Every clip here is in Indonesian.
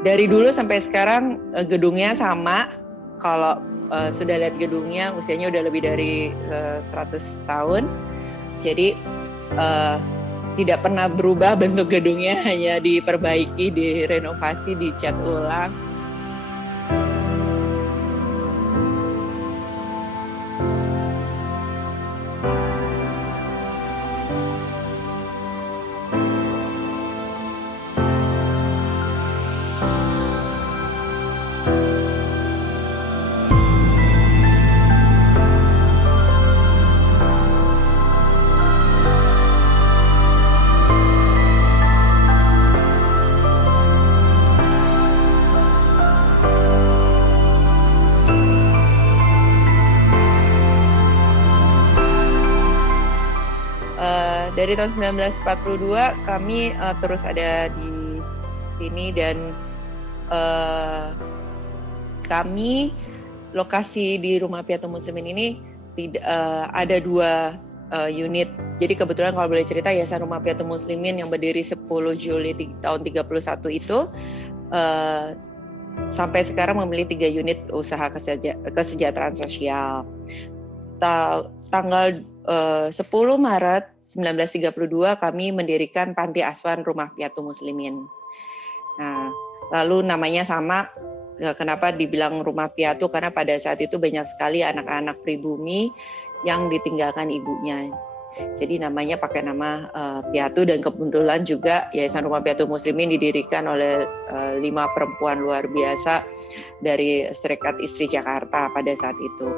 Dari dulu sampai sekarang gedungnya sama. Kalau sudah lihat gedungnya, usianya udah lebih dari 100 tahun. Jadi tidak pernah berubah bentuk gedungnya, hanya diperbaiki, direnovasi, dicat ulang. Dari tahun 1942 kami terus ada di sini, dan kami lokasi di Rumah Piatu Muslimin ini ada 2 unit. Jadi kebetulan kalau boleh cerita, Yayasan Rumah Piatu Muslimin yang berdiri 10 Juli tahun 31 itu sampai sekarang memiliki 3 unit usaha kesejahteraan sosial. Tanggal 10 Maret 1932 kami mendirikan Panti Asuhan Rumah Piatu Muslimin. Nah, lalu namanya sama. Kenapa dibilang Rumah Piatu? Karena pada saat itu banyak sekali anak-anak pribumi yang ditinggalkan ibunya. Jadi namanya pakai nama Piatu, dan kebetulan juga Yayasan Rumah Piatu Muslimin didirikan oleh 5 perempuan luar biasa dari Serikat Istri Jakarta pada saat itu.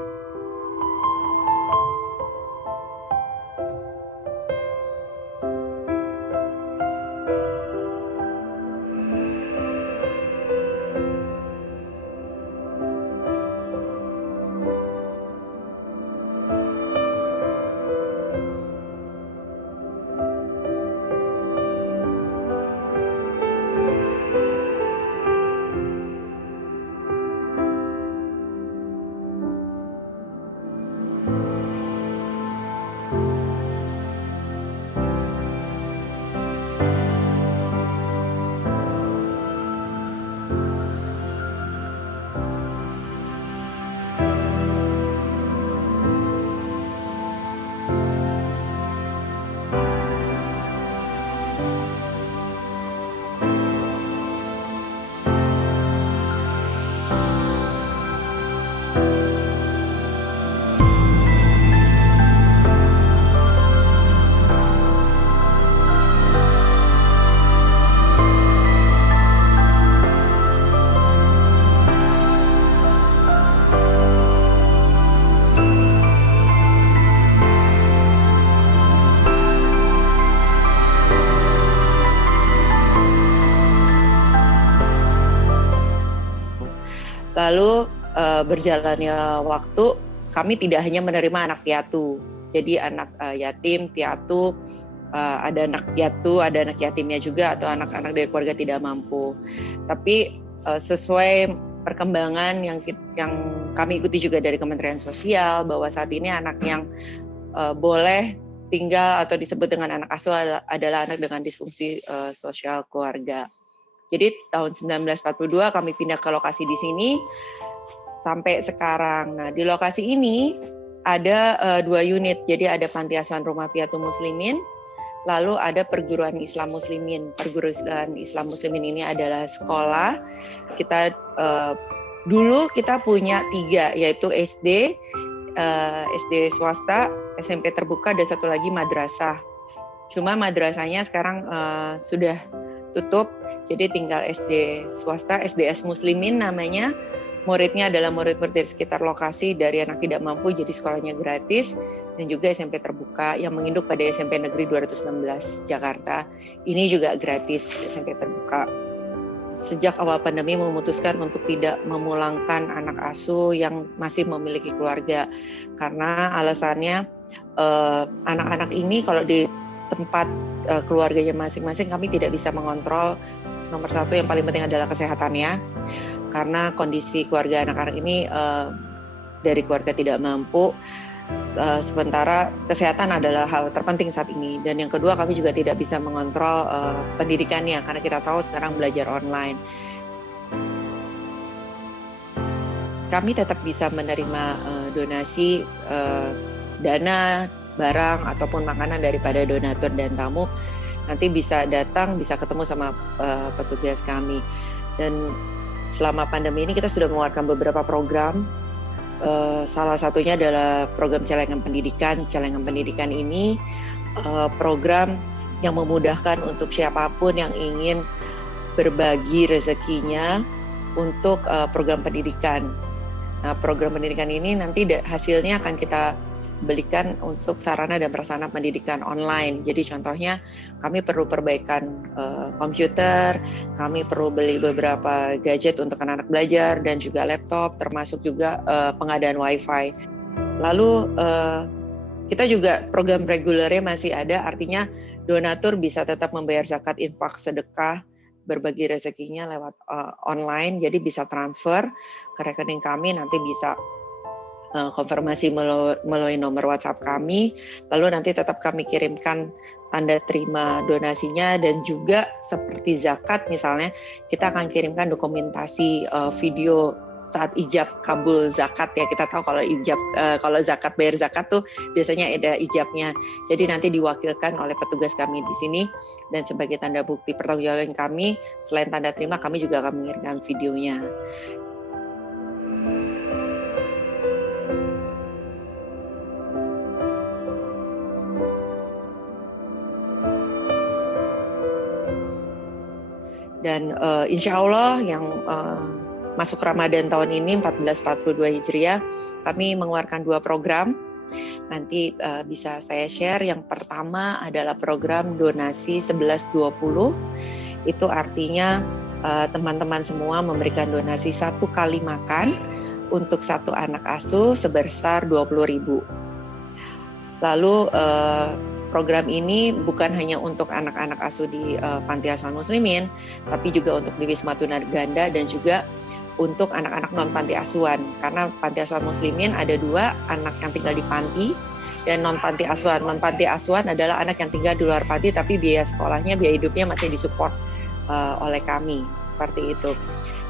Lalu berjalannya waktu, kami tidak hanya menerima anak piatu. Jadi anak yatim, piatu, ada anak piatu, ada anak yatimnya juga, atau anak-anak dari keluarga tidak mampu. Tapi sesuai perkembangan yang kami ikuti juga dari Kementerian Sosial, bahwa saat ini anak yang boleh tinggal atau disebut dengan anak asuh adalah anak dengan disfungsi sosial keluarga. Jadi tahun 1942 kami pindah ke lokasi di sini sampai sekarang. Nah, di lokasi ini ada 2 unit. Jadi ada Panti Asuhan Rumah Piatu Muslimin, lalu ada Perguruan Islam Muslimin. Perguruan Islam Muslimin ini adalah sekolah. Dulu kita punya 3, yaitu SD swasta, SMP terbuka, dan satu lagi madrasah. Cuma madrasahnya sekarang sudah tutup. Jadi tinggal SD swasta, SDS Muslimin namanya. Muridnya adalah murid-murid dari sekitar lokasi, dari anak tidak mampu, jadi sekolahnya gratis. Dan juga SMP terbuka yang menginduk pada SMP Negeri 216 Jakarta. Ini juga gratis, SMP terbuka. Sejak awal pandemi memutuskan untuk tidak memulangkan anak asuh yang masih memiliki keluarga. Karena alasannya anak-anak ini kalau di tempat keluarganya masing-masing kami tidak bisa mengontrol. Nomor 1 yang paling penting adalah kesehatannya, karena kondisi keluarga anak-anak ini dari keluarga tidak mampu, sementara kesehatan adalah hal terpenting saat ini. Dan yang kedua, kami juga tidak bisa mengontrol pendidikannya, karena kita tahu sekarang belajar online. kami tetap bisa menerima donasi dana, barang ataupun makanan daripada donatur dan tamu. Nanti bisa datang, bisa ketemu sama petugas kami. Dan selama pandemi ini kita sudah mengeluarkan beberapa program. Salah satunya adalah program Celengan Pendidikan. Celengan Pendidikan ini program yang memudahkan untuk siapapun yang ingin berbagi rezekinya untuk program pendidikan. Nah, program pendidikan ini nanti hasilnya akan kita belikan untuk sarana dan prasarana pendidikan online. Jadi contohnya kami perlu perbaikan komputer, kami perlu beli beberapa gadget untuk anak-anak belajar dan juga laptop, termasuk juga pengadaan wifi. Lalu kita juga program regulernya masih ada, artinya donatur bisa tetap membayar zakat, infak, sedekah, berbagi rezekinya lewat online, jadi bisa transfer ke rekening kami, nanti bisa konfirmasi melalui nomor WhatsApp kami, lalu nanti tetap kami kirimkan tanda terima donasinya, dan juga seperti zakat misalnya, kita akan kirimkan dokumentasi video saat ijab kabul zakat ya. Kita tahu kalau kalau zakat, bayar zakat tuh biasanya ada ijabnya. Jadi nanti diwakilkan oleh petugas kami di sini, dan sebagai tanda bukti pertanggungjawaban kami, selain tanda terima, kami juga akan mengirimkan videonya. Dan insya Allah yang masuk Ramadan tahun ini 1442 Hijriah, kami mengeluarkan 2 program. Nanti bisa saya share. Yang pertama adalah program donasi 1120. Itu artinya teman-teman semua memberikan donasi 1 kali makan untuk 1 anak asuh sebesar 20.000. Lalu program ini bukan hanya untuk anak-anak asuh di Panti Asuhan Muslimin, tapi juga untuk di Wisma Tuna Ganda dan juga untuk anak-anak non-panti asuhan. Karena Panti Asuhan Muslimin ada 2, anak yang tinggal di panti dan non-panti asuhan. Non-panti asuhan adalah anak yang tinggal di luar panti, tapi biaya sekolahnya, biaya hidupnya masih disupport oleh kami, seperti itu.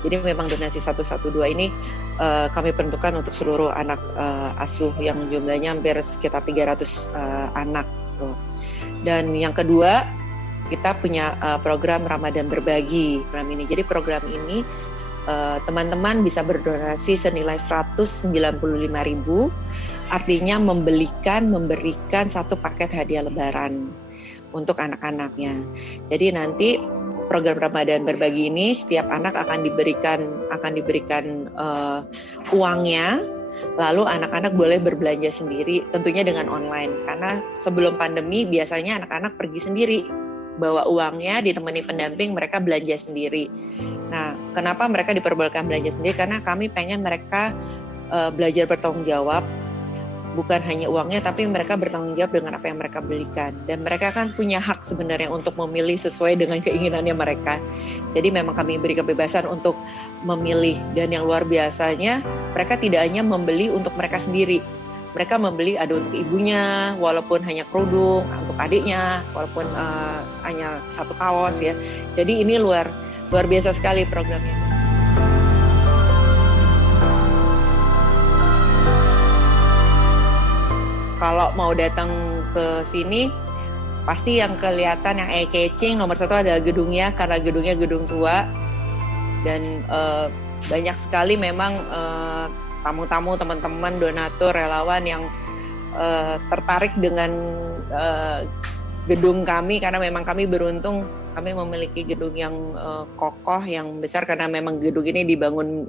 Jadi memang donasi 112 ini kami peruntukkan untuk seluruh anak asuh yang jumlahnya hampir sekitar 300 anak. Dan yang kedua, kita punya program Ramadan Berbagi. Program ini, jadi program ini teman-teman bisa berdonasi senilai 195.000, artinya memberikan 1 paket hadiah Lebaran untuk anak-anaknya. Jadi nanti program Ramadan Berbagi ini setiap anak akan diberikan uangnya. Lalu anak-anak boleh berbelanja sendiri, tentunya dengan online. Karena sebelum pandemi biasanya anak-anak pergi sendiri, bawa uangnya, ditemani pendamping, mereka belanja sendiri. Nah, kenapa mereka diperbolehkan belanja sendiri? Karena kami pengen mereka belajar bertanggung jawab, bukan hanya uangnya, tapi mereka bertanggung jawab dengan apa yang mereka belikan. Dan mereka kan punya hak sebenarnya untuk memilih sesuai dengan keinginannya mereka. Jadi memang kami beri kebebasan untuk memilih. Dan yang luar biasanya, mereka tidak hanya membeli untuk mereka sendiri. Mereka membeli ada untuk ibunya, walaupun hanya kerudung, untuk adiknya, walaupun hanya 1 kaos ya. Jadi ini luar biasa sekali programnya. Kalau mau datang ke sini, pasti yang kelihatan yang eye-catching nomor 1 adalah gedungnya, karena gedungnya gedung tua. Dan banyak sekali memang tamu-tamu, teman-teman, donatur, relawan yang tertarik dengan gedung kami, karena memang kami beruntung, kami memiliki gedung yang kokoh, yang besar, karena memang gedung ini dibangun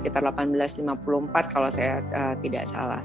sekitar 1854 kalau saya tidak salah.